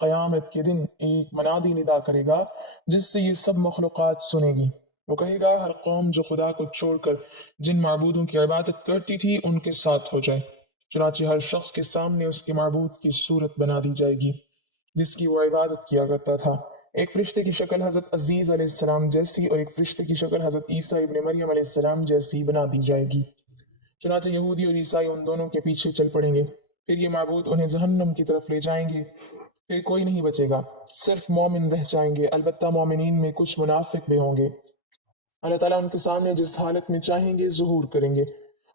قیامت کے دن ایک منادی ندا کرے گا جس سے یہ سب مخلوقات سنے گی۔ وہ کہے گا ہر قوم جو خدا کو چھوڑ کر جن معبودوں کی عبادت کرتی تھی ان کے ساتھ ہو جائے۔ چنانچہ ہر شخص کے سامنے اس کے معبود کی صورت بنا دی جائے گی جس کی وہ عبادت کیا کرتا تھا۔ ایک فرشتے کی شکل حضرت عزیز علیہ السلام جیسی اور ایک فرشتے کی شکل حضرت عیسیٰ ابن مریم علیہ السلام جیسی بنا دی جائے گی۔ چنانچہ یہودی اور عیسائی ان دونوں کے پیچھے چل پڑیں گے، پھر یہ معبود انہیں جہنم کی طرف لے جائیں گے، پھر کوئی نہیں بچے گا، صرف مومن رہ جائیں گے، البتہ مومنین میں کچھ منافق بھی ہوں گے۔ اللہ تعالیٰ ان کے سامنے جس حالت میں چاہیں گے ظہور کریں گے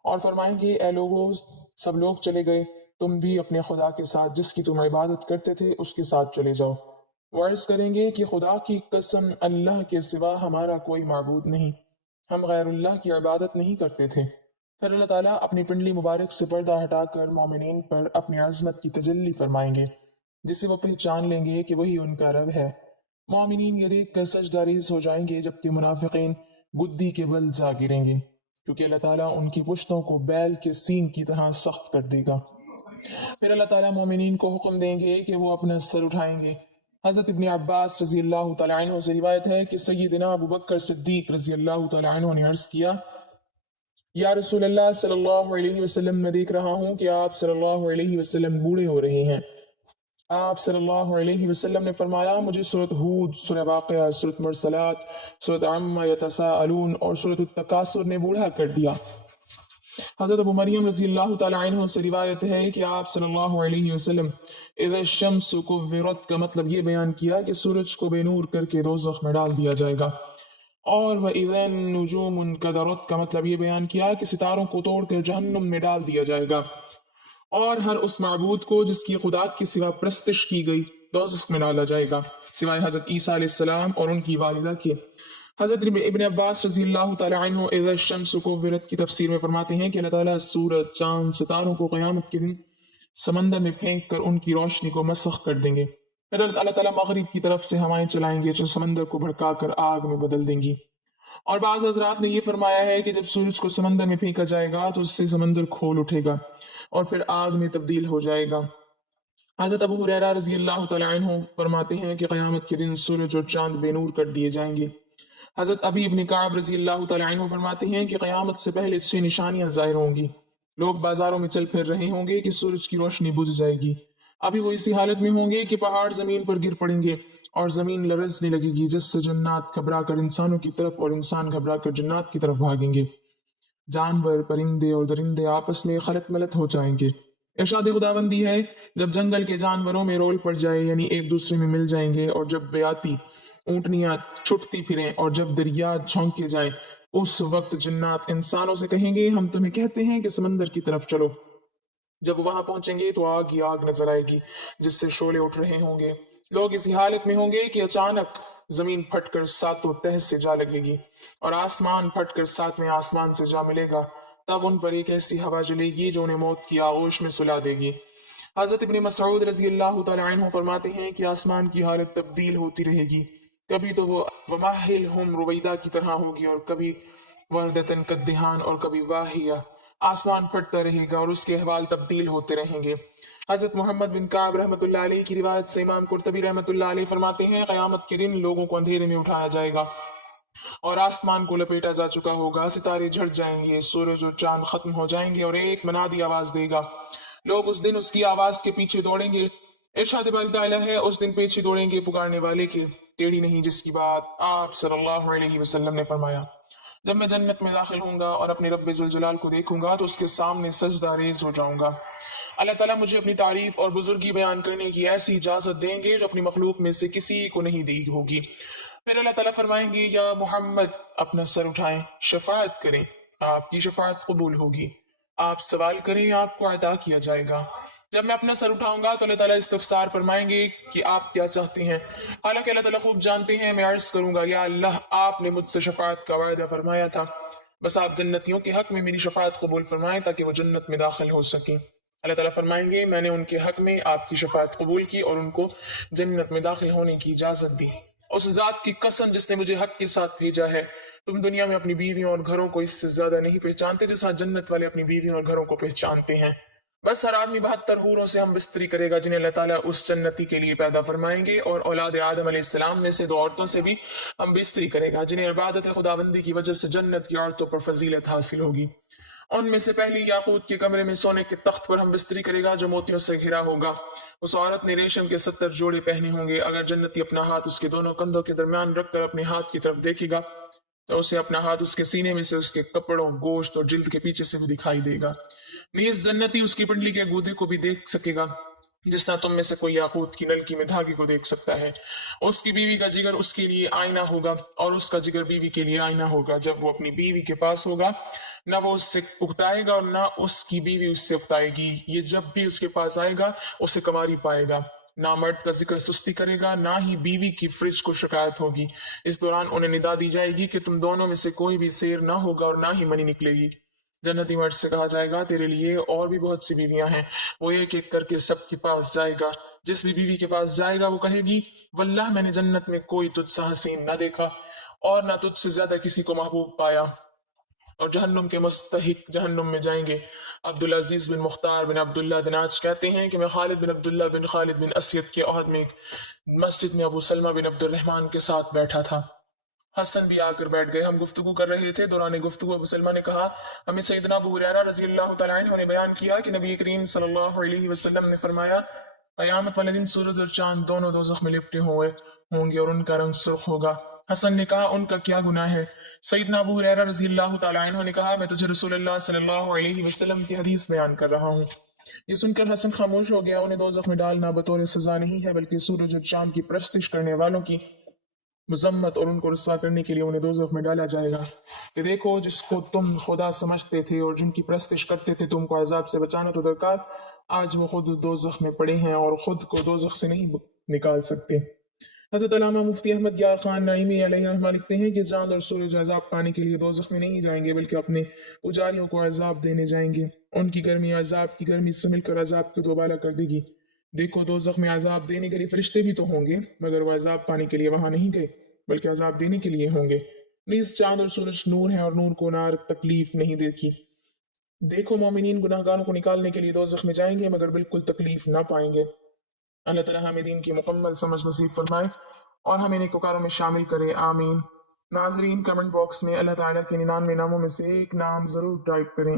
اور فرمائیں گے اے لوگو سب لوگ چلے گئے، تم بھی اپنے خدا کے ساتھ جس کی تم عبادت کرتے تھے اس کے ساتھ چلے جاؤ۔ وہ عرض کریں گے کہ خدا کی قسم اللہ کے سوا ہمارا کوئی معبود نہیں، ہم غیر اللہ کی عبادت نہیں کرتے تھے۔ پھر اللہ تعالیٰ اپنی پنڈلی مبارک سے پردہ ہٹا کر مومنین پر اپنی عظمت کی تجلی فرمائیں گے جس سے وہ پہچان لیں گے کہ وہی ان کا رب ہے۔ مومنین یہ دیکھ کر سجدہ ریز ہو جائیں گے جبکہ منافقین گدی کے بل جا گریں گے کیونکہ اللہ تعالیٰ ان کی پشتوں کو بیل کے سینگ کی طرح سخت کر دے گا۔ پھر اللہ تعالیٰ مومنین کو حکم دیں گے کہ وہ اپنا سر اٹھائیں گے۔ حضرت ابن عباس رضی اللہ تعالیٰ عنہ سے روایت ہے کہ سیدنا ابو بکر صدیق رضی اللہ تعالیٰ عنہ نے عرض کیا یا رسول اللہ صلی اللہ علیہ وسلم میں دیکھ رہا ہوں کہ آپ صلی اللہ علیہ وسلم بوڑھے ہو رہے ہیں۔ آپ صلی اللہ علیہ وسلم نے فرمایا مجھے سورۃ ہود، سورہ واقعہ، سورۃ مرسلات، سورۃ عما یتساءلون اور سورۃ التکاثر نے بوڑھا کر دیا۔ حضرت ابو مریم رضی اللہ تعالیٰ عنہ سے روایت ہے کہ آپ صلی اللہ علیہ وسلم اذا الشمس کورت کا مطلب یہ بیان کیا کہ سورج کو بے نور کر کے دوزخ میں ڈال دیا جائے گا، اور وَإِذَا النُّجُومُ انْكَدَرَتْ کا مطلب یہ بیان کیا کہ ستاروں کو توڑ کر جہنم میں ڈال دیا جائے گا، اور ہر اس معبود کو جس کی خدا کے سوا پرستش کی گئی دوزخ میں ڈالا جائے گا سوائے حضرت عیسیٰ علیہ السلام اور ان کی والدہ کے۔ حضرت ابن عباس رضی اللہ تعالیٰ عنہ اذا الشمس کورت کی تفسیر میں فرماتے ہیں کہ اللہ تعالیٰ سورج، چاند، ستاروں کو قیامت کے دن سمندر میں پھینک کر ان کی روشنی کو مسخ کر دیں گے۔ پھر اللہ تعالیٰ مغرب کی طرف سے ہوائیں چلائیں گے جو سمندر کو بھڑکا کر آگ میں بدل دیں گی۔ اور بعض حضرات نے یہ فرمایا ہے کہ جب سورج کو سمندر میں پھینکا جائے گا تو اس سے سمندر کھول اٹھے گا اور پھر آگ میں تبدیل ہو جائے گا۔ حضرت ابو ہریرہ رضی اللہ تعالیٰ عنہ فرماتے ہیں کہ قیامت کے دن سورج اور چاند بے نور کر دیے جائیں گے۔ حضرت ابی ابن کعب رضی اللہ تعالیٰ عنہ فرماتے ہیں کہ قیامت سے پہلے 6 نشانیاں ظاہر ہوں گی۔ لوگ بازاروں میں چل پھر رہے ہوں گے کہ سورج کی روشنی بجھ جائے گی، ابھی وہ اسی حالت میں ہوں گے کہ پہاڑ زمین پر گر پڑیں گے اور زمین لرزنے لگے گی جس سے جنات گھبرا کر انسانوں کی طرف اور انسان گھبرا کر جنات کی طرف بھاگیں گے۔ جانور، پرندے اور درندے آپس میں خلط ملط ہو جائیں گے۔ ارشاد خداوندی ہے جب جنگل کے جانوروں میں رول پڑ جائے یعنی ایک دوسرے میں مل جائیں گے، اور جب بیاتی اونٹنیاں چھٹتی پھریں اور جب دریات جھونکے جائیں، اس وقت جنات انسانوں سے کہیں گے ہم تمہیں کہتے ہیں کہ سمندر کی طرف چلو۔ جب وہاں پہنچیں گے تو آگ ہی آگ نظر آئے گی جس سے شعلے اٹھ رہے ہوں گے۔ لوگ اسی حالت میں ہوں گے کہ اچانک زمین پھٹ کر ساتوں تہ سے جا لگے گی اور آسمان پھٹ کر ساتویں آسمان سے جا ملے گا، تب ان پر ایک ایسی ہوا چلے گی جو انہیں موت کی آغوش میں سلا دے گی۔ حضرت ابن مسعود رضی اللہ تعالیٰ عنہ فرماتے ہیں کہ آسمان کی حالت تبدیل ہوتی رہے گی، کبھی تو وہ وماہلہم رویدہ کی طرح ہوگی اور کبھی وردتن کدہان اور کبھی واہیہ۔ آسمان پھٹتا رہے گا اور اس کے احوال تبدیل ہوتے رہیں گے۔ حضرت محمد بن کعب رحمۃ اللہ علیہ کی روایت سے امام قرطبی رحمۃ اللہ علیہ فرماتے ہیں قیامت کے دن لوگوں کو اندھیرے میں اٹھایا جائے گا اور آسمان کو لپیٹا جا چکا ہوگا، ستارے جھڑ جائیں گے، سورج اور چاند ختم ہو جائیں گے اور ایک منادی آواز دے گا۔ لوگ اس دن اس کی آواز کے پیچھے دوڑیں گے۔ ارشاد باری تعالیٰ ہے اس دن پیچھے دوڑیں گے پکارنے والے کے، ٹیڑھی نہیں جس کی بات آپ صلی اللہ علیہ وسلم نے فرمایا جب میں جنت میں داخل ہوں گا اور اپنے رب ذوالجلال کو دیکھوں گا تو اس کے سامنے سجدہ ریز ہو جاؤں گا۔ اللہ تعالیٰ مجھے اپنی تعریف اور بزرگی بیان کرنے کی ایسی اجازت دیں گے جو اپنی مخلوق میں سے کسی کو نہیں دی ہوگی۔ پھر اللہ تعالیٰ فرمائیں گے یا محمد اپنا سر اٹھائیں، شفاعت کریں، آپ کی شفاعت قبول ہوگی، آپ سوال کریں آپ کو عطا کیا جائے گا۔ جب میں اپنا سر اٹھاؤں گا تو اللہ تعالیٰ استفسار فرمائیں گے کہ آپ کیا چاہتے ہیں، حالانکہ اللہ تعالیٰ خوب جانتے ہیں۔ میں عرض کروں گا یا اللہ آپ نے مجھ سے شفاعت کا وعدہ فرمایا تھا، بس آپ جنتیوں کے حق میں میری شفاعت قبول فرمائیں تاکہ وہ جنت میں داخل ہو سکیں۔ اللہ تعالیٰ فرمائیں گے میں نے ان کے حق میں آپ کی شفاعت قبول کی اور ان کو جنت میں داخل ہونے کی اجازت دی۔ اس ذات کی قسم جس نے مجھے حق کے ساتھ بھیجا ہے، تم دنیا میں اپنی بیویوں اور گھروں کو اس سے زیادہ نہیں پہچانتے جس طرح جنت والے اپنی بیویوں اور گھروں کو پہچانتے ہیں۔ بس ہر آدمی 72 حوروں سے ہم بستری کرے گا جنہیں اللہ تعالیٰ اس جنتی کے لیے پیدا فرمائیں گے، اور اولاد آدم علیہ السلام میں سے 2 عورتوں سے بھی ہم بستری کرے گا جنہیں عبادت خداوندی کی وجہ سے جنت کی عورتوں پر فضیلت حاصل ہوگی۔ ان میں سے پہلی یاقوت کے کمرے میں سونے کے تخت پر ہم بستری کرے گا جو موتیوں سے گھرا ہوگا۔ اس عورت نے ریشم کے 70 جوڑے پہنے ہوں گے۔ اگر جنتی اپنا ہاتھ اس کے دونوں کندھوں کے درمیان رکھ کر اپنے ہاتھ کی طرف دیکھے گا تو اسے اپنا ہاتھ اس کے سینے میں سے اس کے کپڑوں، گوشت اور جلد کے پیچھے سے بھی دکھائی دے گا۔ نیز جنتی اس کی پنڈلی کے گودے کو بھی دیکھ سکے گا جس طرح تم میں سے کوئی یاقوت کی نلکی میں دھاگے کو دیکھ سکتا ہے۔ اس کی بیوی کا جگر اس کے لیے آئینہ ہوگا اور اس کا جگر بیوی کے لیے آئینہ ہوگا۔ جب وہ اپنی بیوی کے پاس ہوگا نہ وہ اس سے اکتائے گا اور نہ اس کی بیوی اس سے اکتائے گی۔ یہ جب بھی اس کے پاس آئے گا اسے کنواری پائے گا۔ نہ مرد کا ذکر سستی کرے گا نہ ہی بیوی کی فرج کو شکایت ہوگی۔ اس دوران انہیں ندا دی جائے گی کہ تم دونوں میں سے کوئی بھی سیر نہ ہوگا اور نہ ہی منی نکلے گی۔ جنتی مرد سے کہا جائے گا تیرے لیے اور بھی بہت سی بیویاں ہیں۔ وہ ایک ایک کر کے سب کے پاس جائے گا۔ جس بھی بیوی کے پاس جائے گا وہ کہے گی واللہ میں نے جنت میں کوئی تجھ سا حسین نہ دیکھا اور نہ تجھ سے زیادہ کسی کو محبوب پایا۔ اور جہنم کے مستحق جہنم میں جائیں گے۔ عبدالعزیز بن مختار بن عبداللہ دناج کہتے ہیں کہ میں خالد بن عبداللہ بن خالد بن اسید کے عہد میں مسجد میں ابو سلمہ بن عبد الرحمن کے ساتھ بیٹھا تھا۔ حسن بھی آ کر بیٹھ گئے۔ ہم گفتگو کر رہے تھے۔ دوران گفتگو ابو سلمہ نے کہا ہمیں سیدنا ابو ہریرہ رضی اللہ تعالیٰ عنہ نے بیان کیا کہ نبی کریم صلی اللہ علیہ وسلم نے فرمایا قیامت والے دن سورج اور چاند دونوں دوزخ میں لپٹے ہوئے ہوں گے اور ان کا رنگ سرخ ہوگا۔ حسن نے کہا ان کا کیا گناہ ہے؟ سیدنا ابو ہریرہ رضی اللہ تعالیٰ عنہ نے کہا میں تجھے رسول اللہ صلی اللہ علیہ وسلم کی حدیث بیان کر رہا ہوں۔ یہ سن کر حسن خاموش ہو گیا۔ انہیں دوزخ میں ڈالنا بطور سزا نہیں ہے بلکہ سورج اور چاند کی پرستش کرنے والوں کی مذمت اور ان کو رسوا کرنے کے لیے انہیں دوزخ میں ڈالا جائے گا کہ دیکھو جس کو تم خدا سمجھتے تھے اور جن کی پرستش کرتے تھے تم کو عذاب سے بچانا تو درکار، آج وہ خود دوزخ میں پڑے ہیں اور خود کو دوزخ سے نہیں نکال سکتے۔ حضرت علامہ مفتی احمد یار خان نعیمی علیہ رحمہ لکھتے ہیں کہ چاند اور سورج عذاب پانے کے لیے دوزخ میں نہیں جائیں گے بلکہ اپنے پجاریوں کو عذاب دینے جائیں گے۔ ان کی گرمی عذاب کی گرمی سے مل کر عذاب کو دوبالا کر دے گی۔ دیکھو دوزخ میں عذاب دینے کے لیے فرشتے بھی تو ہوں گے مگر وہ عذاب پانے کے لیے وہاں نہیں گئے بلکہ عذاب دینے کے لیے ہوں گے۔ نیز چاند اور سورج نور ہے اور نور کو نار تکلیف نہیں دیکھی۔ دیکھو مومنین گناہ گاروں کو نکالنے کے لیے دوزخ میں جائیں گے مگر بالکل تکلیف نہ پائیں گے۔ اللہ تعالیٰ ہمیں دین کی مکمل سمجھ نصیب فرمائے اور ہمیں نیکوکاروں میں شامل کرے، آمین۔ ناظرین کمنٹ باکس میں اللہ تعالیٰ کے 99 ناموں میں سے ایک نام ضرور ٹائپ کریں۔